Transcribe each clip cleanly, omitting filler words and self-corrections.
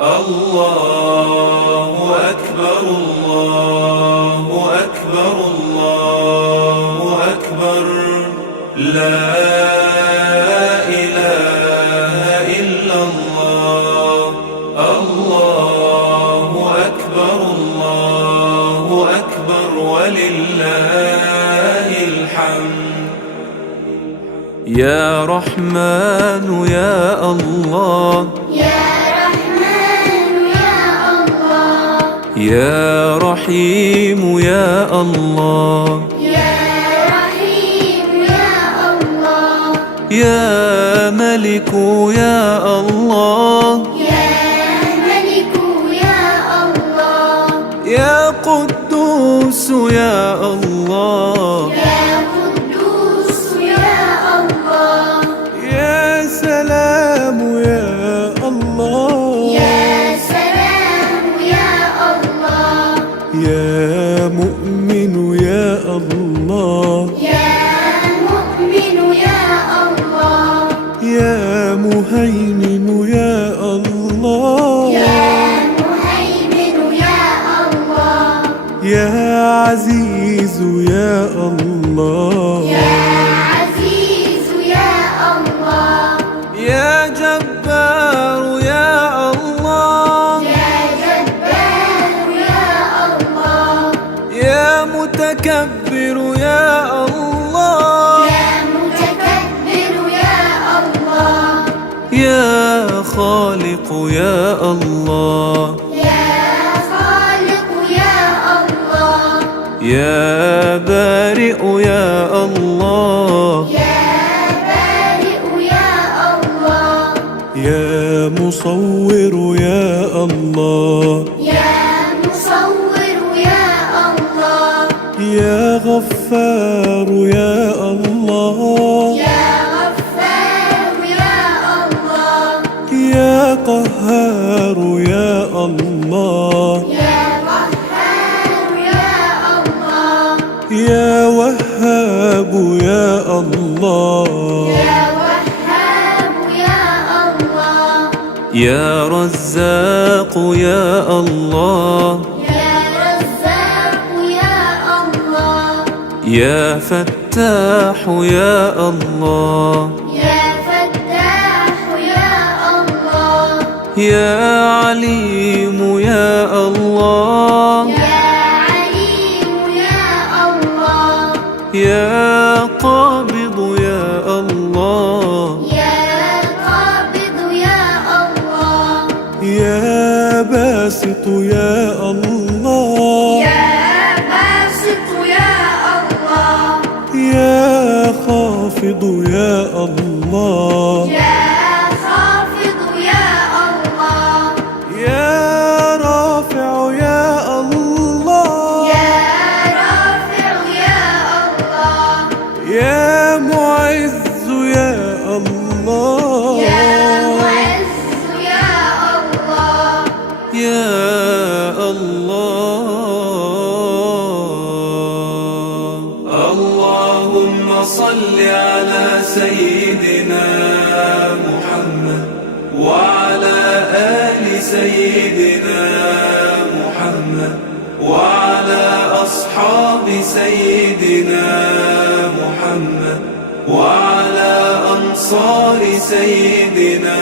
الله أكبر الله أكبر الله أكبر لا إله إلا الله الله أكبر ولله الحمد يا رحمن يا الله يا رحيم يا الله يا ملك يا الله يا قدوس يا الله يا سلام يا الله يا مؤمن يا الله يا مهيمن يا الله يا عزيز يا الله يا جبار يا الله يا متكبر يا الله يا خالق يا الله يا بارئ يا الله يا مصور يا الله يا غفار يا الله يا قهار يا الله يا وهاب يا الله يا رزاق يا الله يا فتاح يا الله يا عليم يا الله يا قابض يا الله يا باسط يا الله يا خافض يا الله يا رافع يا الله يا معز يا الله يا الله اللهم صل على سيدنا محمد وعلى آل سيدنا محمد وعلى أصحاب سيدنا محمد وعلى أنصار سيدنا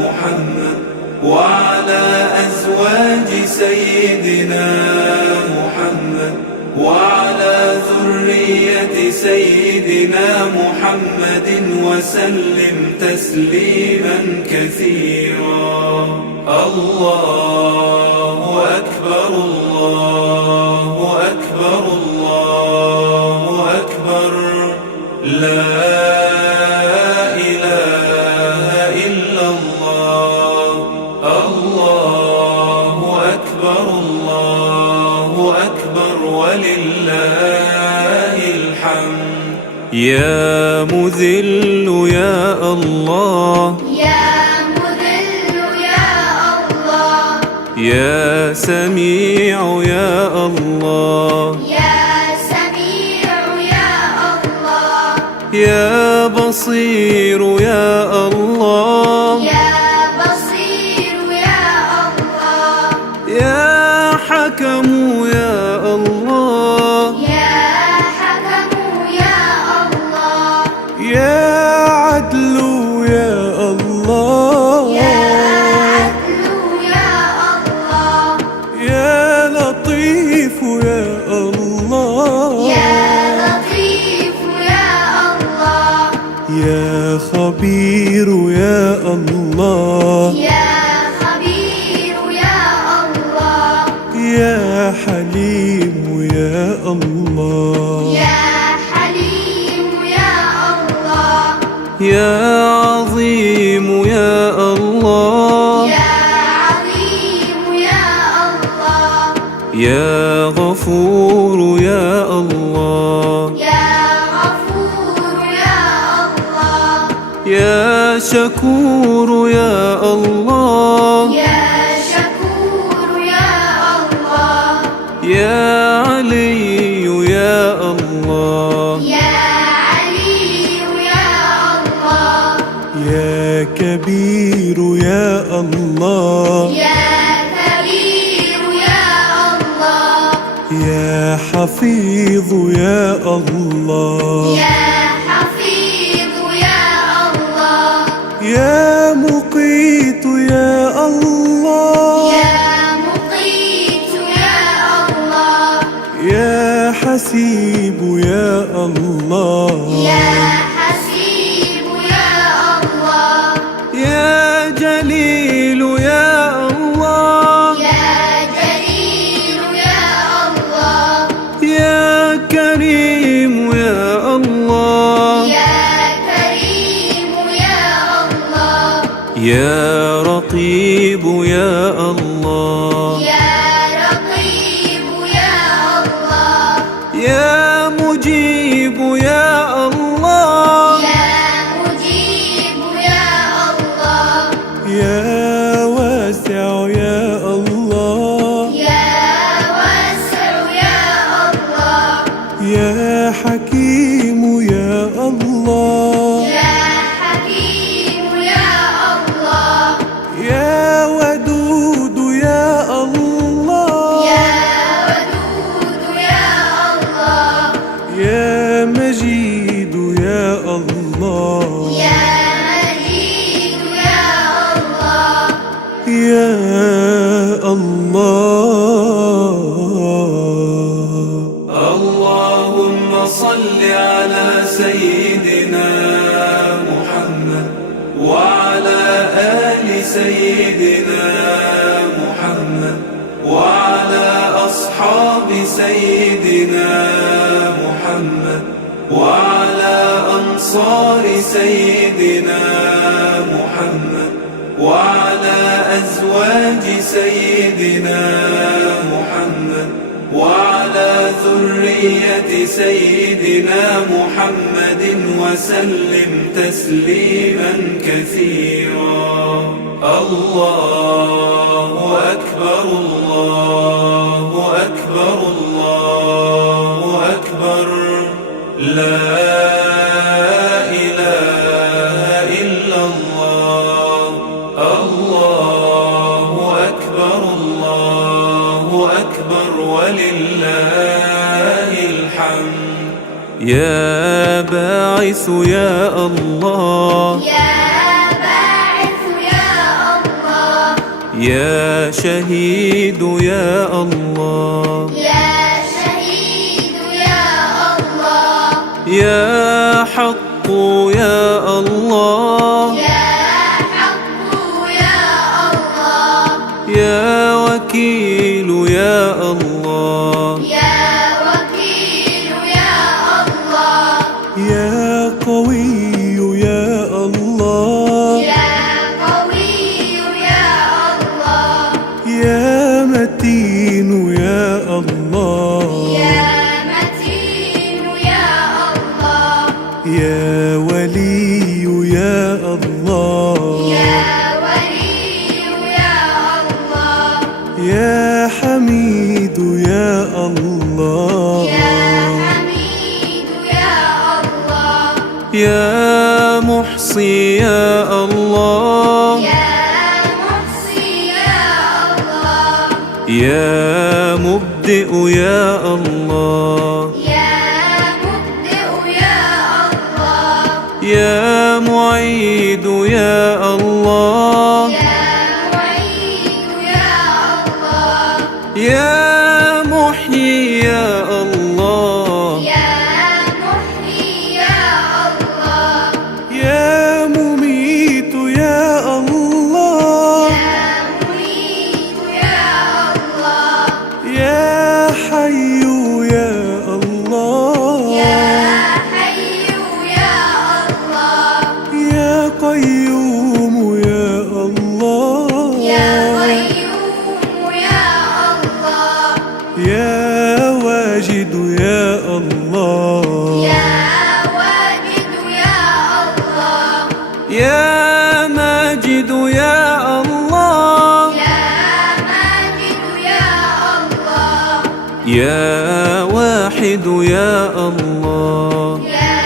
محمد وعلى أزواج سيدنا محمد وعلى ذرية سيدنا محمد وسلم تسليما كثيرا الله أكبر الله أكبر الله أكبر لا إله إلا الله الله أكبر ولله الحمد يا مذل يا الله يا سميع يا الله يا بصير يا الله يا بصير يا حكم يا الله، يا حكم يا الله، يا عدل يا الله، يا عدل يا الله، يا لطيف يا الله، يا لطيف يا الله، يا خبير يا الله، يا خبير يا الله، يا حليم يا الله، يا حليم يا الله، يا عظيم يا الله، يا عظيم يا الله، يا غفور يا الله، يا غفور يا الله، يا شكور يا الله، يا شكور يا الله، يا علي يا الله، يا علي يا الله، يا كبير يا الله، يا كبير يا الله، يا حفيظ يا الله، يا حفيظ يا الله، يا مقيت يا الله، يا مقيت يا الله، يا حسيب يا الله، يا حسيب يا الله، يا جليل يا الله، يا جليل يا الله، يا كريم يا الله، يا كريم يا الله، يا رقيب يا الله، يا رقيب يا الله، يا مجيب يا الله، يا مجيب يا الله، يا واسع يا الله، يا واسع يا الله، يا حكيم يا الله، يا حكيم يا الله، يا ودود يا الله، يا ودود يا الله، يا مجيد يا الله، يا مجيد يا الله، يا الله. اللهم صل على سيدنا محمد وعلى آل سيدنا محمد وعلى أصحاب سيدنا محمد وعلى أنصار سيدنا محمد وعلى أزواج سيدنا محمد وعلى ذرية سيدنا محمد وسلم تسليما كثيرا. الله أكبر الله أكبر الله أكبر، لا إله إلا الله. الله أكبر الله أكبر ولله الحمد. يا باعث يا الله، يا باعث يا الله، يا شهيد يا الله، يا شهيد يا الله، يا حق يا الله، يا حق يا الله، يا وكيل يا الله، يا وكيل يا الله، يا قوي يا الله، يا قوي يا الله، يا متين يا الله، يا متين يا الله، يا ولي يا الله، يا ولي يا الله، يا حميد يا الله، يا حميد يا الله، يا محصي يا الله، يا محصي يا الله، يا مبدئ يا الله، يا مبدئ يا الله، يا معيد يا الله، يا معيد يا الله، يا محيي يا الله، يا محيي يا الله، يا مميت يا الله، يا مميت يا الله، يا حي يا الله، يا حي يا الله، يا قيوم يا الله، يا قيوم يا الله، يا واجد يا الله، يا واجد يا الله، يا ماجد يا الله، يا ماجد يا الله، يا واحد يا الله، يا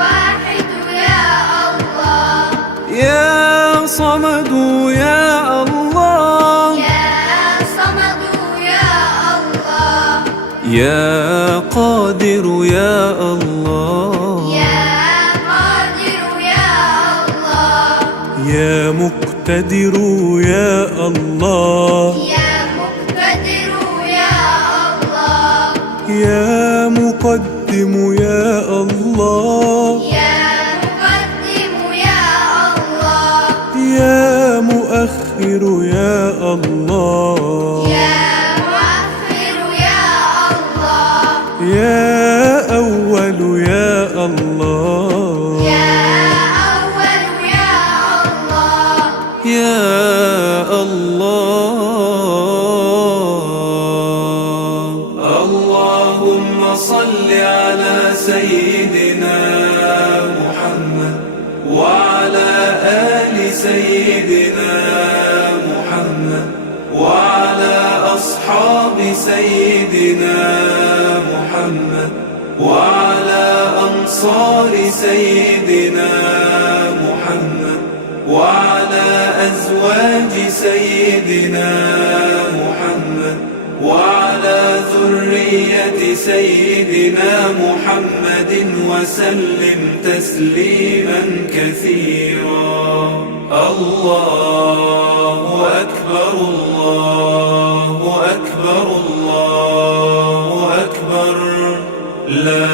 واحد يا الله، يا صمد يا الله، يا صمد يا الله، يا قادر يا الله، يا قادر يا الله، يا مقتدر يا الله، يا مقتدر يا الله، يا مقدم يا الله، يا مقدم يا الله، يا مؤخر يا الله، يا مؤخر يا الله، يا أول يا الله، يا أول يا الله، يا الله. اللهم صل على سيدنا محمد وعلى آل سيدنا محمد وعلى أصحاب سيدنا محمد وعلى أنصار سيدنا محمد وعلى أزواج سيدنا محمد وعلى ذرية سيدنا محمد وسلم تسليما كثيرا. الله أكبر الله أكبر الله أكبر، لا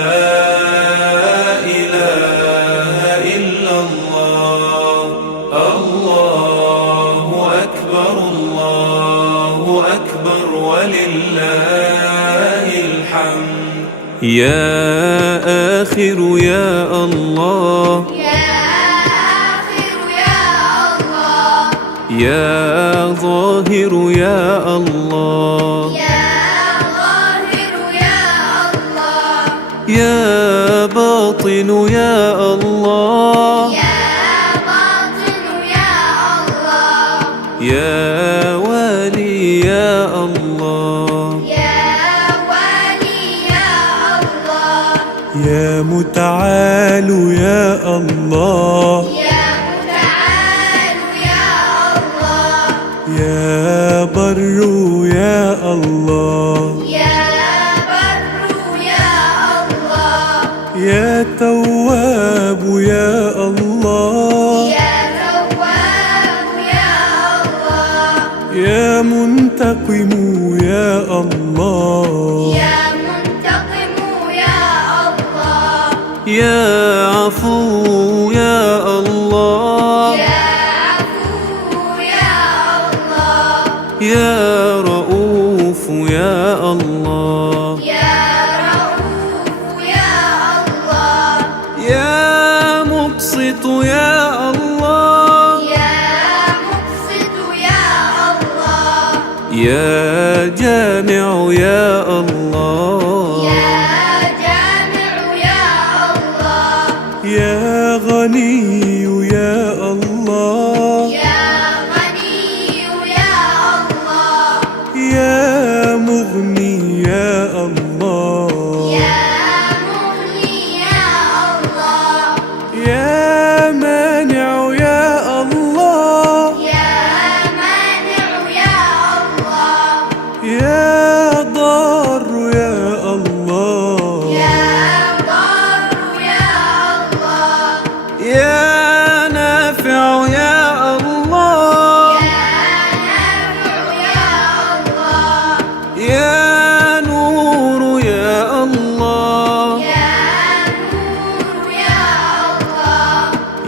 إله إلا الله. الله أكبر الله أكبر ولله الحمد. يا آخر يا الله، يا آخر يا الله، يا ظاهر يا الله، يا ظاهر يا الله، يا باطن يا الله، يا باطن يا الله، يا والي يا الله، يا والي يا الله، يا متعال يا الله، يا متعال يا الله، يا بر يا الله، يا بر يا الله، يا تواب يا الله، يا تواب يا الله، يا منتقم يا الله، يا منتقم يا الله، يا عفو يا الله، يا عفو يا الله، يا رؤوف يا الله، يا رؤوف يا الله، يا مبسط يا الله، يا مقسط يا الله، يا جامع يا الله، يا جامع يا الله، يا غني يا الله، يا غني يا الله، يا مغني يا الله، يا مغني يا الله، يا مانع يا الله، يا مانع يا الله، يا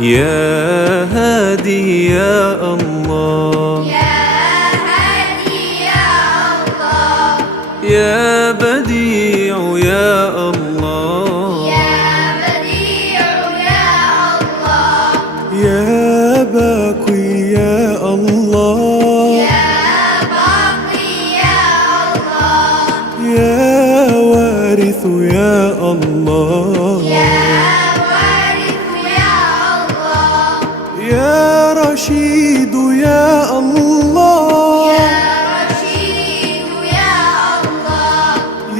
يا هادي يا الله، يا هادي يا الله، يا بديع يا الله، يا بديع يا الله، يا باقي يا الله، يا باقي يا الله، يا وارث يا الله، يا وارث يا الله، يا رشيد يا الله، يا رشيد يا الله،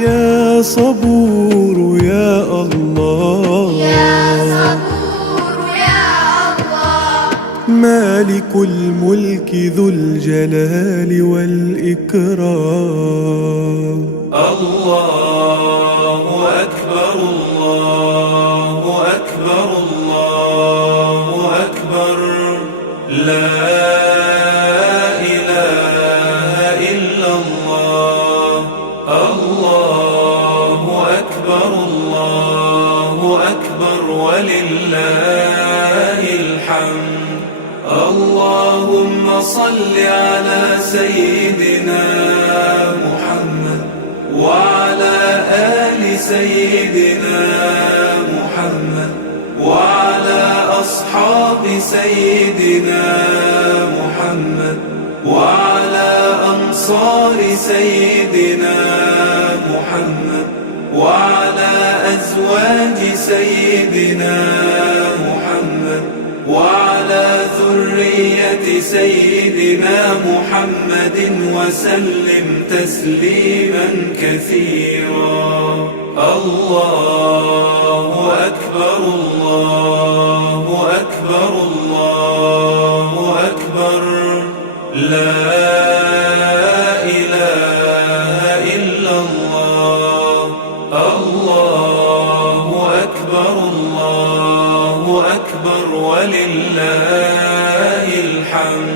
يا صبور يا الله، يا صبور يا الله، مالك الملك ذو الجلال والإكرام. الله أكبر الله أكبر الله أكبر، لا إله إلا الله. الله أكبر الله أكبر ولله الحمد. اللهم صل على سيدنا محمد وعلى آل سيدنا محمد وعلى أصحاب سيدنا محمد وعلى أنصار سيدنا محمد وعلى أزواج سيدنا محمد وعلى ذرية سيدنا محمد وسلم تسليما كثيرا. الله أكبر الله أكبر الله أكبر، لا إله إلا الله. الله أكبر الله أكبر ولله الحمد.